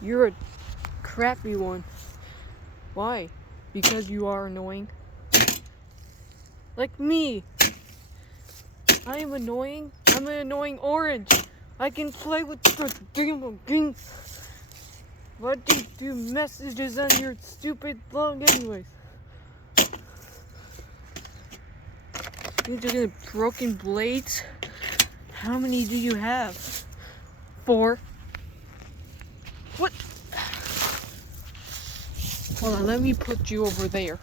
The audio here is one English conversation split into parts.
You're a crappy one. Why? Because you are annoying. Like me. I am annoying. I'm an annoying orange. I can play with the game. Why do you do messages on your stupid phone anyways? You get broken blades? How many do you have? 4. What? Hold on, let me put you over there.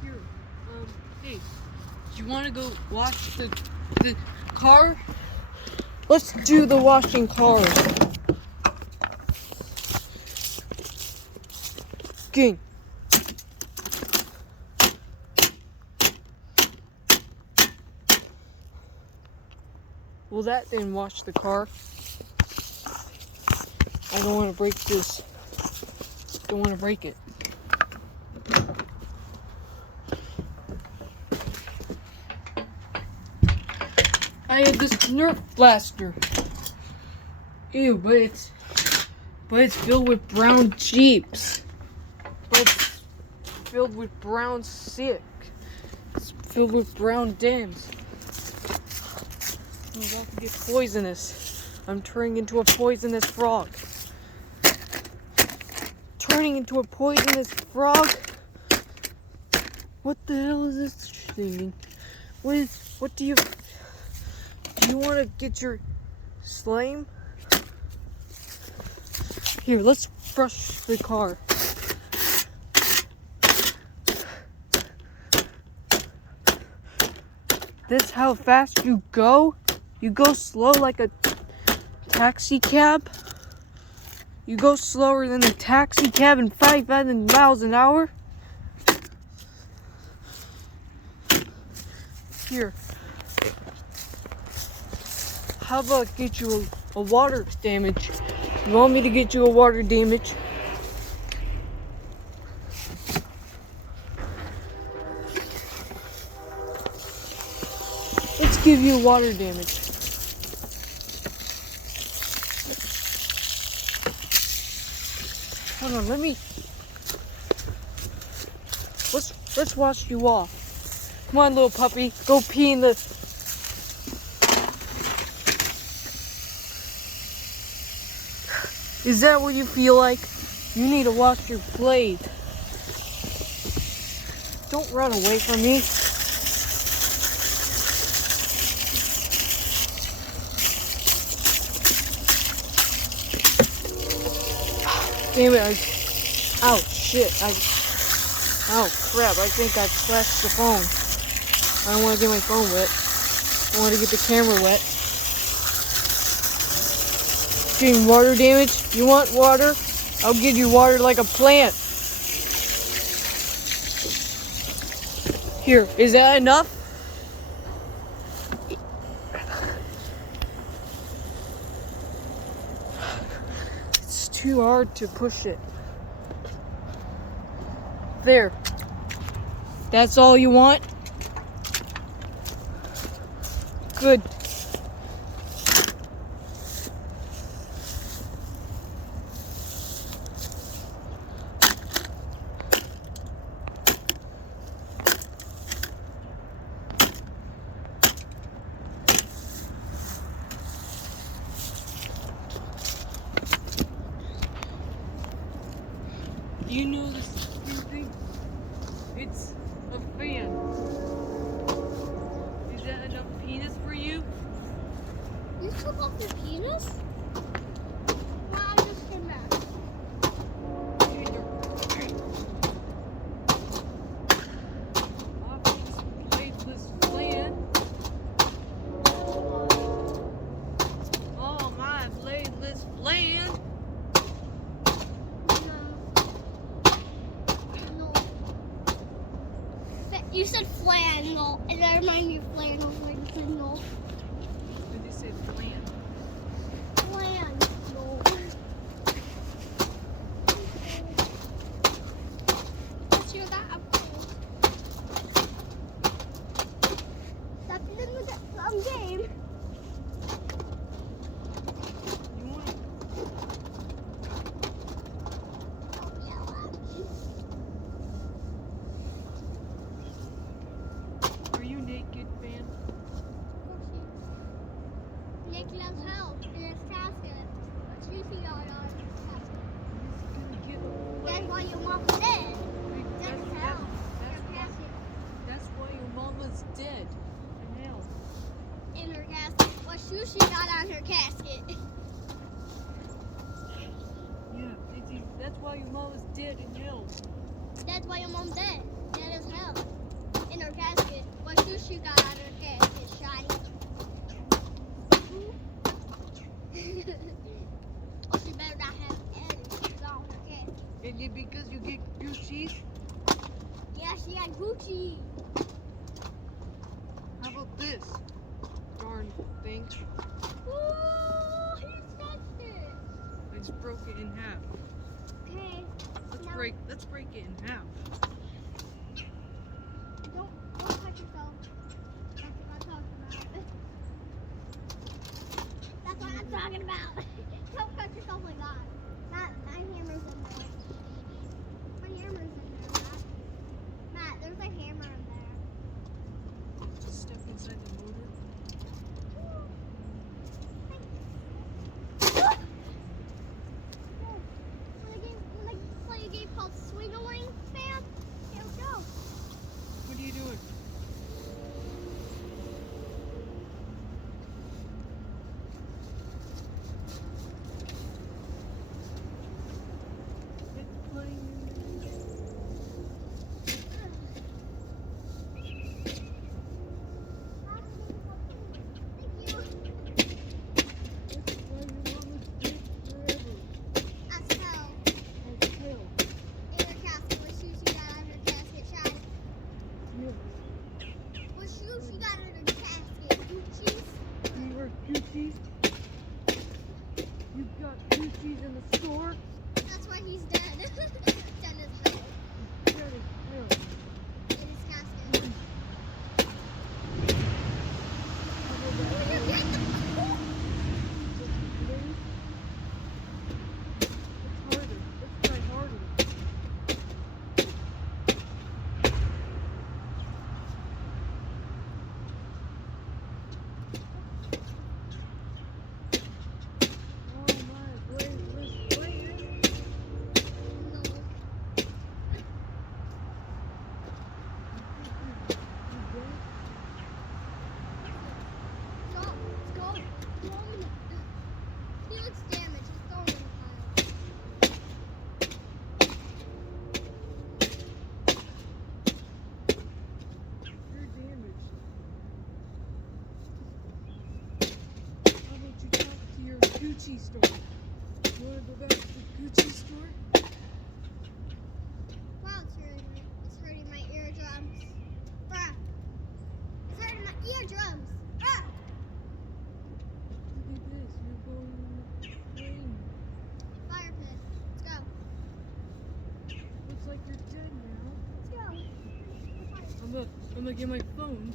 Here, hey, you want to go wash the car? Let's do the washing car. Gang. Well, that didn't wash the car. I don't want to break this. Don't want to break it. I have this Nerf blaster. Ew, but it's filled with brown Jeeps. But it's filled with brown sick. It's filled with brown dams. I'm about to get poisonous. I'm turning into a poisonous frog. Turning into a poisonous frog? What the hell is this thing? What do you want to get your slime? Here, let's brush the car. This how fast you go? You go slow like a taxi cab? You go slower than a taxi cab in 5,000 miles an hour? Here. How about get you a water damage? You want me to get you a water damage? Let's give you water damage. Hold on, let's wash you off. Come on, little puppy, go pee in the. Is that what you feel like? You need to wash your blade. Don't run away from me. Damn it, oh shit, oh crap, I think I splashed the phone. I don't want to get my phone wet. I want to get the camera wet. Getting water damage? You want water? I'll give you water like a plant. Here, is that enough? It's too hard to push it. There. That's all you want? Good. You know this thing? It's a fan. Is that enough penis for you? You took off your penis? Well, I just came back. Off this bladeless land. Oh, my bladeless land. No. You said flannel, and that reminded me of flannel when you said no. When you said land. Flannel. Let's hear that. That's the game. breaking as hell in his casket. But you see all on his casket. He's gonna get away. That's why your mom's dead. Dead as hell. That's In her why. casket. That's why your mama's dead. In hell. In her casket. What shoe she got on her casket? Yeah, Daisy, that's why your mama's dead in hell. That's why your mom's dead. Dead as hell. In her casket. What shoe she got on her casket? Shiny. Oh, she better not have any shoes on her casket. And then because you get Gucci's, Yeah, she had Gucci. how about this? Darn thing. Ooh, he scratched it. I just broke it in half. Okay. Now- Let's break it in half. Don't touch yourself. That's what I'm talking about. That's what I'm talking about. Don't cut yourself like that. My hammer's in there. My hammer's in there, Matt. Matt, there's a hammer in there. Just step inside the motor. When I play a game called Swing-a-Ling, fam, here we go. What are you doing? It's playing. Thank you. That's why your mama's dead forever. As hell. As hell. In her casket. What shoe she got on her casket, Chad? Yeah. What shoe she got in her casket? Gucci's? You wear Gucci's? You've got Gucci's in the store? That's why he's dead. Dead as hell. Dead as hell. In his casket. How about that? Will you get the It's harder. Let's try harder. Oh my, wait. No. Go. Let's go. Throw him in the- He looks damaged. Just throw him in the pile. You're damaged. How about you talk to your Gucci store? You wanna go back to the Gucci store? Wow, it's hurting my eardrums. Bruh. It's hurting my eardrums. Ah! Look at this, you're going in the plane. Fire pit. Let's go. Looks like you're dead now. Let's go. I'm gonna get my phone